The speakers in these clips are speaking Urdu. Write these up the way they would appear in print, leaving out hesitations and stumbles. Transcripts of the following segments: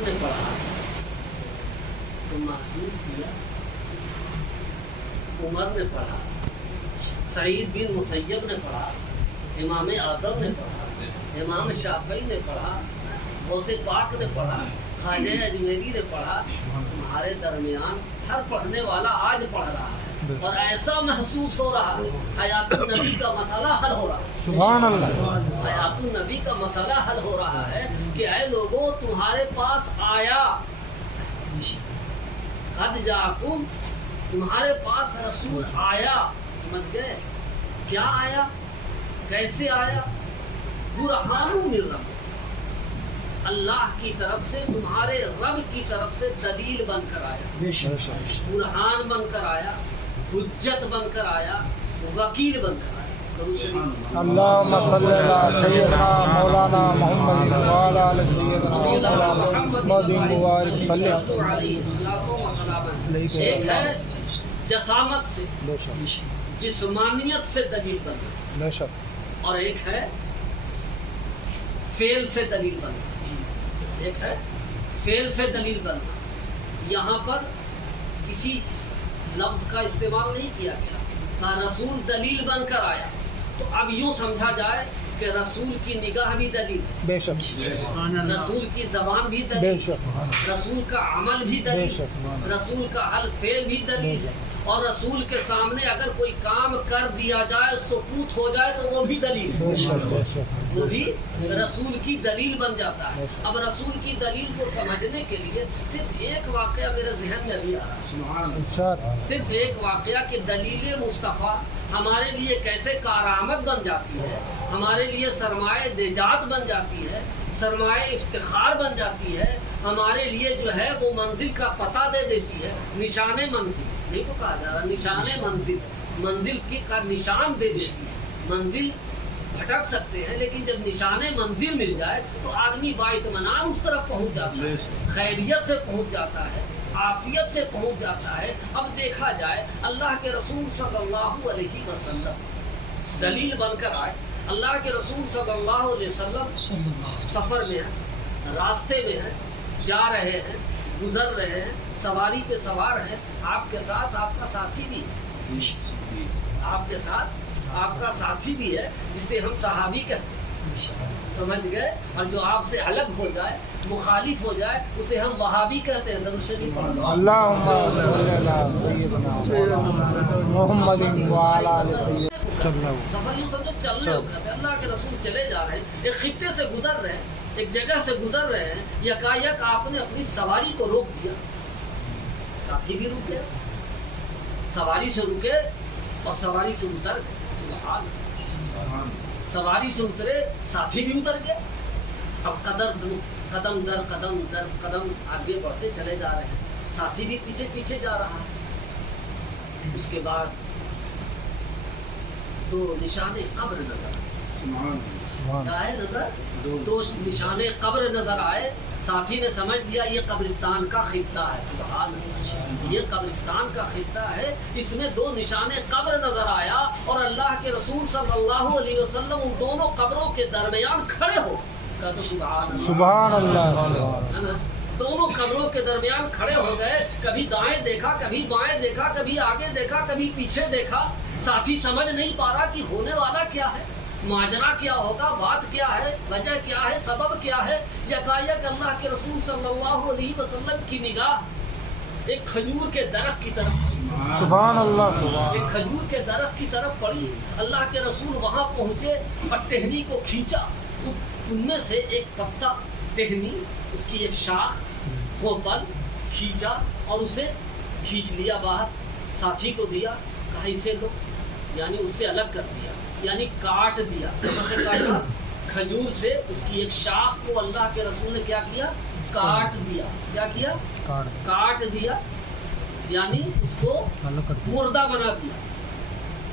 بکر نے پڑھا تو محسوس کیا، عمر نے پڑھا، سعید بن مسیب نے پڑھا، امام اعظم نے پڑھا، امام شافعی نے پڑھا، غوث پاک نے پڑھا، خواجہ اجمیری نے پڑھا، تمہارے درمیان ہر پڑھنے والا آج پڑھ رہا ہے اور ایسا محسوس ہو رہا ہے حیات النبی کا مسئلہ حل ہو رہا ہے۔ سبحان اللہ۔ حیات النبی کا مسئلہ حل ہو رہا ہے کہ اے لوگوں تمہارے پاس آیا، قد جاکم، تمہارے پاس رسول آیا، سمجھ گئے کیا آیا، کیسے آیا؟ برہان من رب، اللہ کی طرف سے، تمہارے رب کی طرف سے دلیل بن کر آیا، برہان بن کر آیا، حجت بن کر آیا، وکیل بن کر آیا۔ اللہم صلی علی سیدنا مولانا محمد وعلی آل سیدنا مولانا محمد وبارک وسلم۔ ایک ہے جسامت سے، جسمانیت سے دلیل بننا، بے شک، اور ایک ہے فعل سے دلیل بننا، ایک ہے فعل سے دلیل بننا۔ یہاں پر کسی لفظ کا استعمال نہیں کیا گیا، کہا رسول دلیل بن کر آیا، تو اب یوں سمجھا جائے کہ رسول کی نگاہ بھی دلیل، بے شک، رسول کی زبان بھی بے دلیل، شک، رسول کا عمل بھی بے دلیل، شک، رسول کا حل فعل بھی دلیل ہے، اور رسول کے سامنے اگر کوئی کام کر دیا جائے، سکوت ہو جائے تو وہ بھی دلیل بے ہے، شک، بے شک، وہ بھی رسول کی دلیل بن جاتا ہے۔ اب رسول کی دلیل کو سمجھنے کے لیے صرف ایک واقعہ میرے ذہن میں ابھی آ رہا ہے، ارشاد، صرف ایک واقعہ کہ دلیل مصطفیٰ ہمارے لیے کیسے کارآمد بن جاتی ہے، ہمارے لیے سرمایہ نجات بن جاتی ہے، سرمایہ افتخار بن جاتی ہے، ہمارے لیے جو ہے وہ منزل کا پتہ دے دیتی ہے، نشان منزل نہیں تو کہا جا رہا، نشان منزل، منزل کی کا نشان دے دیتی ہے۔ منزل بھٹک سکتے ہیں لیکن جب نشان منزل مل جائے تو آدمی با اطمینان اس طرف پہنچ جاتا ہے، خیریت سے پہنچ جاتا ہے، عافیت سے پہنچ جاتا ہے۔ اب دیکھا جائے اللہ کے رسول صلی اللہ علیہ وسلم دلیل بن کر آئے، اللہ کے رسول صلی اللہ علیہ وسلم سفر میں ہیں، راستے میں ہیں، جا رہے ہیں، گزر رہے ہیں، سواری پہ سوار ہیں، آپ کے ساتھ آپ کا ساتھی بھی ہے، آپ کے ساتھ آپ کا ساتھی بھی ہے جسے ہم صحابی کہتے ہیں، سمجھ گئے؟ اور جو آپ سے الگ ہو جائے، مخالف ہو جائے، اسے ہم وہابی کہتے ہیں۔ درود شریف پڑھ لو۔ اللہم صلی علی سیدنا مولانا محمد وعلی آل سیدنا۔ سفر یوں سمجھو چلنے ہو کہتے ہیں، اللہ کے رسول چلے جا رہے ہیں، ایک خطے سے گزر رہے ہیں، ایک جگہ سے گزر رہے ہیں، یکایک آپ نے اپنی سواری کو روک دیا، ساتھی بھی رک گیا، سواری سے رکے اور سواری سے اتر گئے، سبحان اللہ، سواری سے اترے، ساتھی بھی اتر گیا، اب قدم در قدم آگے بڑھتے چلے جا رہے ہیں، ساتھی بھی پیچھے پیچھے جا رہا ہے۔ اس کے بعد دو نشان قبر نظر آئے، کیا ہے نظر؟ دو نشان قبر نظر آئے، ساتھی نے سمجھ لیا یہ قبرستان کا خطہ ہے، سبحان اللہ، یہ قبرستان کا خطہ ہے، اس میں دو نشان قبر نظر آیا، اور اللہ کے رسول صلی اللہ علیہ وسلم ان دونوں قبروں کے درمیان کھڑے ہو، کہا تو سبحان اللہ، ہے نا؟ دونوں قبروں کے درمیان کھڑے ہو گئے، کبھی دائیں دیکھا، کبھی بائیں دیکھا، کبھی آگے دیکھا، کبھی پیچھے دیکھا، ساتھی سمجھ نہیں پا رہا کہ ہونے والا کیا ہے، ماجرا کیا ہوگا، بات کیا ہے، وجہ کیا ہے، سبب کیا ہے۔ یکایک اللہ کے رسول صلی اللہ علیہ وسلم کی نگاہ ایک کھجور کے درخت کی طرف، سبحان اللہ، ایک کھجور کے درخت کی طرف پڑی، اللہ کے رسول وہاں پہنچے اور ٹہنی کو کھینچا، ان میں سے ایک پتا، ٹہنی، اس کی ایک شاخ کو پل کھینچا اور اسے کھینچ لیا باہر، ساتھی کو دیا، کہا اسے لو، یعنی اس سے الگ کر دیا، یعنی کاٹ دیا، کیسے کاٹا؟ کھجور سے اس کی ایک شاخ کو اللہ کے رسول نے کیا کیا؟ کاٹ دیا، کیا کیا؟ کاٹ دیا، یعنی اس کو مردہ بنا دیا،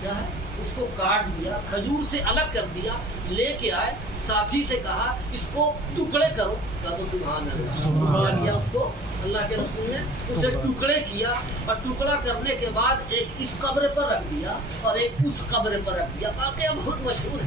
کیا ہے؟ اس کو کاٹ دیا، کھجور سے الگ کر دیا، لے کے آئے، ساتھی سے کہا اس کو ٹکڑے کرو، کہا تو سبحان اللہ، کیا کیا اس کو؟ اللہ کے رسول نے اسے ٹکڑے کیا، اور ٹکڑا کرنے کے بعد ایک اس قبر پر رکھ دیا اور ایک اس قبر پر رکھ دیا۔ واقعہ بہت مشہور ہے،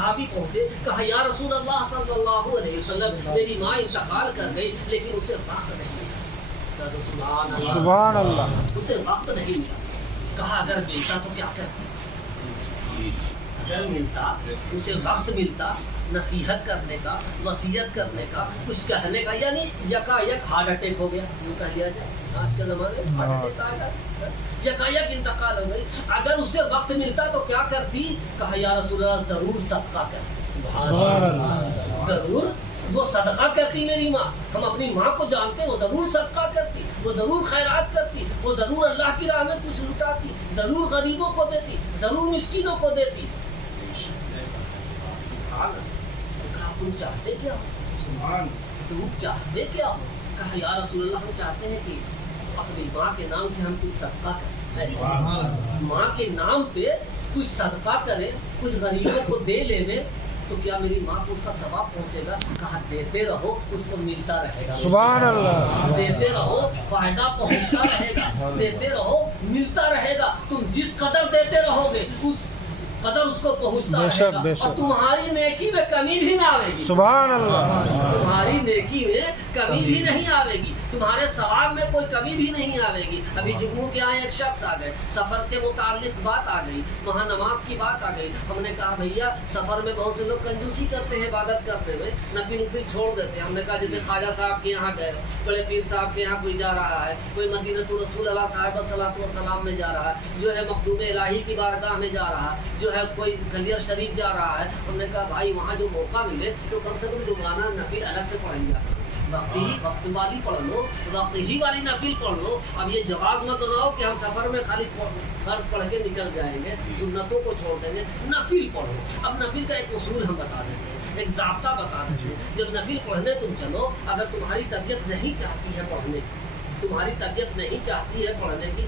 صحابی پہنچے، کہا یا رسول اللہ صلی اللہ علیہ وسلم میری ماں انتقال کر گئی لیکن اسے وقت نہیں ملا۔ کہا تو سبحان اللہ، سبحان اللہ، اسے وقت نہیں ملا۔ کہا اگر ملتا تو کیا کرتی؟ اگر ملتا، اسے وقت ملتا نصیحت کرنے کا، وصیت کرنے کا، کچھ کہنے کا، یعنی یکا یک ہارٹ اٹیک ہو گیا، یوں کہہ لیا جائے آج کے زمانے میں ہارٹ اٹیک آ گیا، یکا یک انتقال ہو گئی، اگر اسے وقت ملتا تو کیا کرتی؟ کہا یا رسول اللہ ضرور صدقہ کرتی۔ سبحان اللہ، ضرور وہ صدقہ کرتی میری ماں، ہم اپنی ماں کو جانتے ہیں، وہ ضرور صدقہ کرتی، وہ ضرور خیرات کرتی، وہ ضرور اللہ کی راہ میں کچھ لٹاتی، ضرور غریبوں کو دیتی، ضرور مسکینوں کو دیتی۔ سبحان اللہ۔ کہا تم چاہتے کیا ہو؟ تم چاہتے کیا ہو؟ کہا یا رسول اللہ ہم چاہتے ہیں کہ اپنی ماں کے نام سے ہم کچھ صدقہ کریں، ماں کے نام پہ کچھ صدقہ کریں، کچھ غریبوں کو دے لینے، تو کیا میری ماں کو اس کا ثواب پہنچے گا؟ کہا دیتے رہو، اس کو ملتا رہے گا۔ سبحان اللہ، دیتے رہو، فائدہ پہنچتا رہے گا، دیتے رہو، ملتا رہے گا۔ تم جس قدر دیتے رہو گے اس قدر اس کو پہنچتا رہے گا، اور تمہاری نیکی میں کمی بھی نہ آئے گی۔ سبحان اللہ، تمہاری نیکی میں کمی بھی نہیں آئے گی، تمہارے ثواب میں کوئی کمی بھی نہیں آئے گی۔ ابھی جگنو کے یہاں ایک شخص آ گئے، سفر کے متعلق بات آ گئی، وہاں نماز کی بات آ گئی۔ ہم نے کہا بھیا سفر میں بہت سے لوگ کنجوسی کرتے ہیں، عبادت کرتے ہوئے نفل نفل چھوڑ دیتے ہیں۔ ہم نے کہا جیسے خواجہ صاحب کے یہاں گئے، بڑے پیر صاحب کے یہاں کوئی جا رہا ہے، کوئی مدینۃ رسول اللہ صاحب صلاۃ والسلام میں جا رہا ہے، جو ہے مخدوم الہی کی بارگاہ میں جا رہا ہے، جو ہے کوئی گلیئر شریف جا رہا ہے۔ ہم نے کہا بھائی وہاں جو موقع ملے تو کم سے کم روزانہ نفل الگ سے پڑھ لیا، وقت والی پڑھ لو، وقت ہی والی نفل پڑھ لو۔ اب یہ جواز مت بناؤ کہ ہم سفر میں خالی فرض پڑھ کے نکل جائیں گے، سنتوں کو چھوڑ دیں گے، نفل پڑھو۔ اب نفل کا ایک اصول ہم بتا دیتے ہیں، ایک ضابطہ بتا دیتے ہیں۔ جب نفل پڑھنے تم چلو، اگر تمہاری طبیعت نہیں چاہتی ہے پڑھنے کی، تمہاری طبیعت نہیں چاہتی ہے پڑھنے کی،